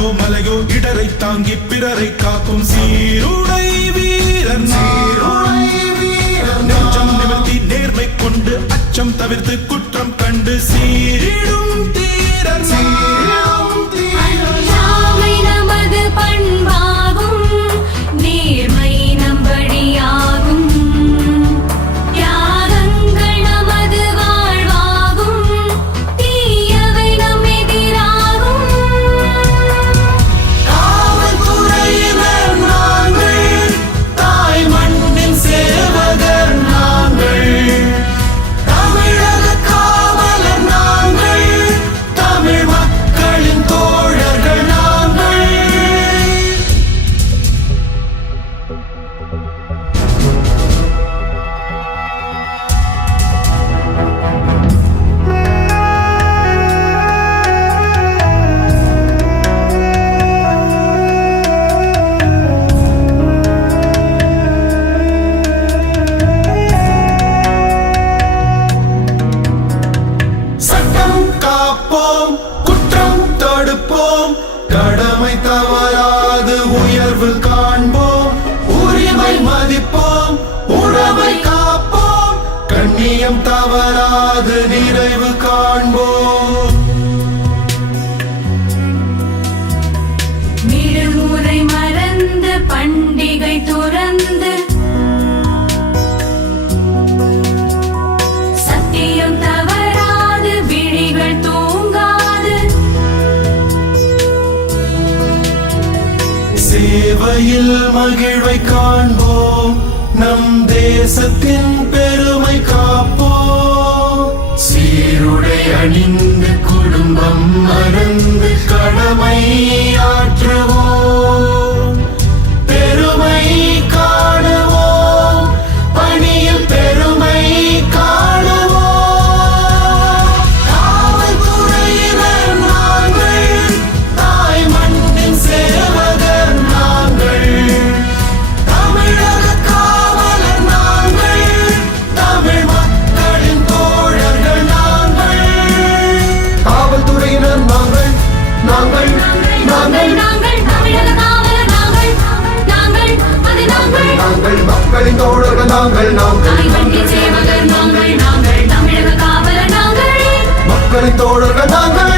கடலோ மலையோ இடரை தாங்கி பிறரை காக்கும் சீருடை வீரர். நெஞ்சம் நிமிர்த்தி நேர்மை கொண்டு அச்சம் தவிர்த்து குற்றம் கண்டு சீரிடும் தீரர். நமது பண்பாகும் நேர்மை நம்படியாகும் தியாகங்கள் நமது வாழ்வாகும் தீயவை நம் எதிராகும். காவல்துறையினர் நாங்கள், தாய் மண்ணின் சேவகர் நாங்கள், தமிழக காவலர் நாங்கள், தமிழ் மக்களின் தோழர்கள் நாங்கள். சட்டம் காப்போம், குற்றம் தடுப்போம், கடமை தவறாது உயர்வு காண்போம், உரிமை மதிப்போம், உறவை காப்போம், கண்ணியம் தவறாது நிறைவு காண்போம். விடுமுறை மறந்து பண்டிகை துறந்து சத்தியம் தவறாது விழிகள் தூங்காது சேவையில் மகிழ்வை காண்போம், நம் தேசத்தின் பெருமை காப்போம். சீருடை அணிந்து குடும்பம் மறந்து கடமை ஆற்றுவோம், பெருமை காணுவோம், பணியில் பெருமை காணுவோம். காவல்துறையினர் நாங்கள், தாய் மண்ணின் சேவகர் நாங்கள், தமிழக காவலர் நாங்கள், தமிழ் மக்களின் தோழர்கள் நாங்கள். காவல்துறையினர் நாங்கள், நாங்கள், நாங்கள், நாங்கள் தமிழக காவலர் நாங்கள் நாங்கள் அது நாங்கள் நாங்கள் மக்களின் தோழர்கள் நாங்கள், நாங்கள் தாய் மண்ணின் சேவகர் நாங்கள் தமிழக காவலர் நாங்கள் மக்களின் தோழர்கள் நாங்கள்.